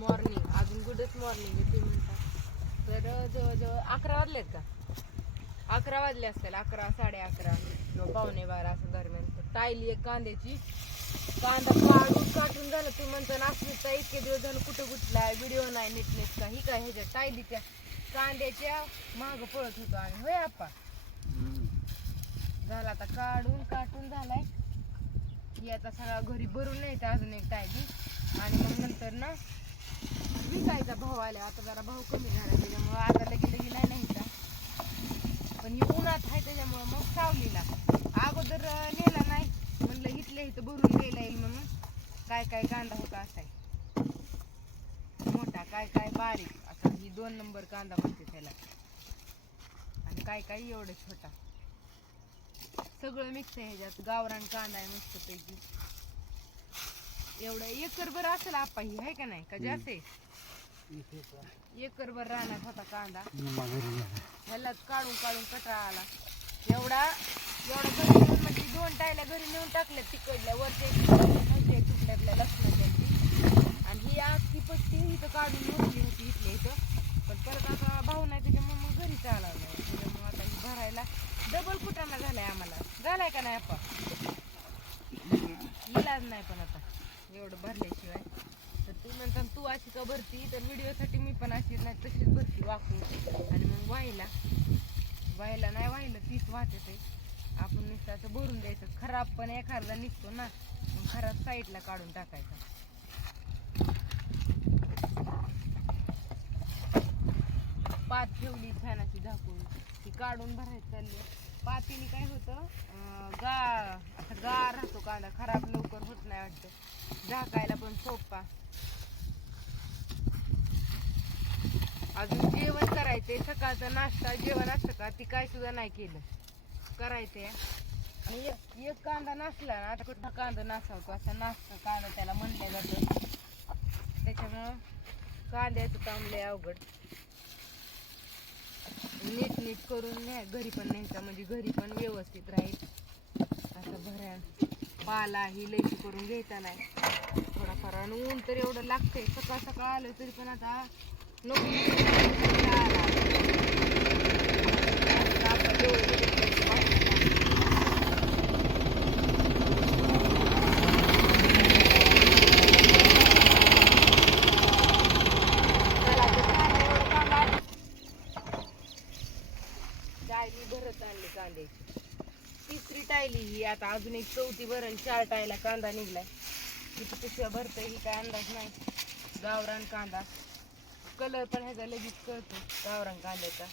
Morning अजून गुडच morning आहे ते म्हणता तर जवळजवळ अकरा वाजलेत का? अकरा वाजले असतील अकरा साडे अकरा किंवा पावणे बारा असं दरम्यान. तर टायली एक कांद्याची कांदा काढून काटून झालं तू म्हणता नाश्ता इतके दिवस झालं कुठं कुठला व्हिडिओ नाही नीट का ही काय ह्याच्या टायलीच्या कांद्याच्या मागं पळत होतो आम्ही होय आप्पा? झाला आता काढून काटून झालाय. ही आता सगळा घरी भरून नाही अजून एक टायली आणि मग नंतर ना माझा भाऊ आला आता जरा भाऊ कमी झाला त्याच्यामुळं आता लगी लगी नाही नाही पण ही उन्हात आहे त्याच्यामुळं मग सावलीला. अगोदर लिहिला नेला नाही. म्हणलं इथल्या इथं भरून द्यायला येईल म्हणून. काय काय कांदा होता असाय. मोठा काय काय बारीक. आता ही दोन नंबर कांदा म्हणते त्याला. आणि काय काय एवढं छोटा. सगळं मिक्स आहे ह्याच्यात. गावरान कांदा आहे मस्त पैकी. एवढं एकरभर असेल आपा ही आहे का नाही? का जास्त आहे? एकर भर राहणार होता कांदा. ह्यालाच काढून काढून कटाळा आला. एवढा एवढा म्हणजे दोन टायला घरी नेऊन टाकल्या तिकडल्या वरच्या तुकड्यातल्या लसणाच्या आणि ही आखी पट्टी इथं काढून मोजली होती इथल्या इथं. पण परत आता भाऊ नाही त्याच्यामुळे मग घरी चालवलं. त्याच्यामुळे आता भरायला डबल कुटाणा झालाय आम्हाला. झालाय का नाही आपा इलाज नाही पण आता. एवढं भरल्याशिवाय. ती म्हणतात तू अशी का भरती? तर व्हिडिओसाठी मी पण अशी नाही तशीच भरती वाकू आणि मग व्हायला व्हायला नाही व्हायला तीच वाटत आहे आपण नुसतं असं भरून द्यायचं. खराब पण एखादा निघतो ना मग खराब साईडला काढून टाकायचा. पात ठेवली फॅनाची झाकून. ती काढून भरायची चालली. पातीने काय होतं गा गार गार राहतो कांदा. खराब लवकर होत नाही वाटतं. झाकायला पण सोपा. अजून जेवण करायचंय. सकाळचा नाश्ता जेवण असतं का? ती काय सुद्धा नाही केलं. करायचंय. आणि एक एक कांदा नसला ना आता कुठला कांदा नासावतो असा नाचतो कांदा त्याला म्हणलं जातं. त्याच्यामुळं कांद्याचं काम लय अवघड. नीट नीट करून न्या. घरी पण न्यायचा म्हणजे घरी पण व्यवस्थित राहील. असं भऱ्या पाला ही लयची करून घ्यायचा नाही. थोडाफार आणि ऊन तर एवढं लागतंय. सकाळ सकाळ आलं तरी पण आता नको भरत तिसरी टायली ही आता अजून एक चौथी भरण चार टायला कांदा निघलाय. किती पिशव्या भरतंय ही काय अंदाज नाही. गावरान कांदा. कलर पण ह्याचा लगेच कळतो. गावरान कांद्याचा.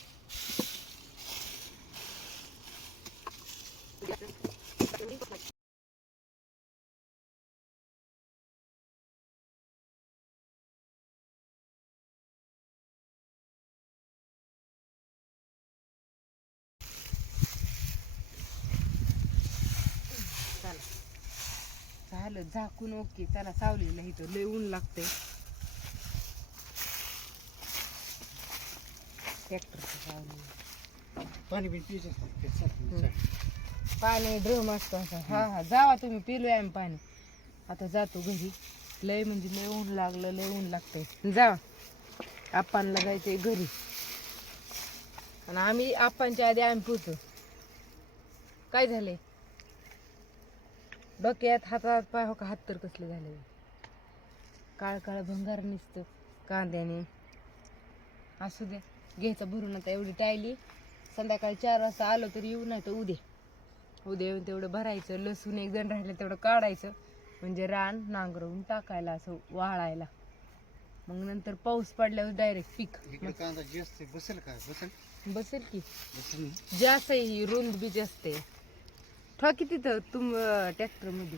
चला. झालं झाकून ओके. त्याला सावलीला इथं लय ऊन लागतंय. ट्रॅक्टरचं सावली पाणी बिन पियचं पाणी ड्रम असतो असं हा हा जावा तुम्ही पिलोय आम्ही पाणी आता जातो घरी लय म्हणजे लय ऊन लागलं लय ऊन लागतंय जावा आप्पांना जायचंय घरी आणि आम्ही आप्पांच्या आधी आम्ही पोचू काय झालंय डोक्यात हातात पाय हो का हात तर कसले झाले काळ काळ भंगार निसतं कांद्याने असू दे घ्यायचं भरून आता एवढी टायली. संध्याकाळी चार वाजता आलो तरी येऊ नाही तर उद्या. उद्या येऊन तेवढं भरायचं लसूण एक जण राहिलं तेवढं काढायचं. म्हणजे रान नांगरवून टाकायला असं वाळायला. मग नंतर पाऊस पडल्यावर डायरेक्ट पीक. इकडे कांदा जास्त आहे. बसेल का? बसेल? बसेल की. जास्त आहे ही रुंद बी जास्त आहे. ठोकी तिथं तुम ट्रॅक्टरमध्ये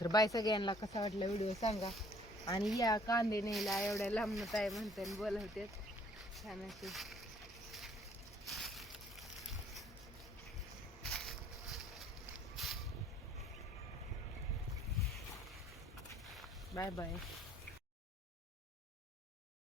तर बाय सगळ्यांना कसा वाटला व्हिडिओ सांगा. आणि या कांदे न्यायला एवढ्या लांबनं काय म्हणते बोलवते छान असे बाय बाय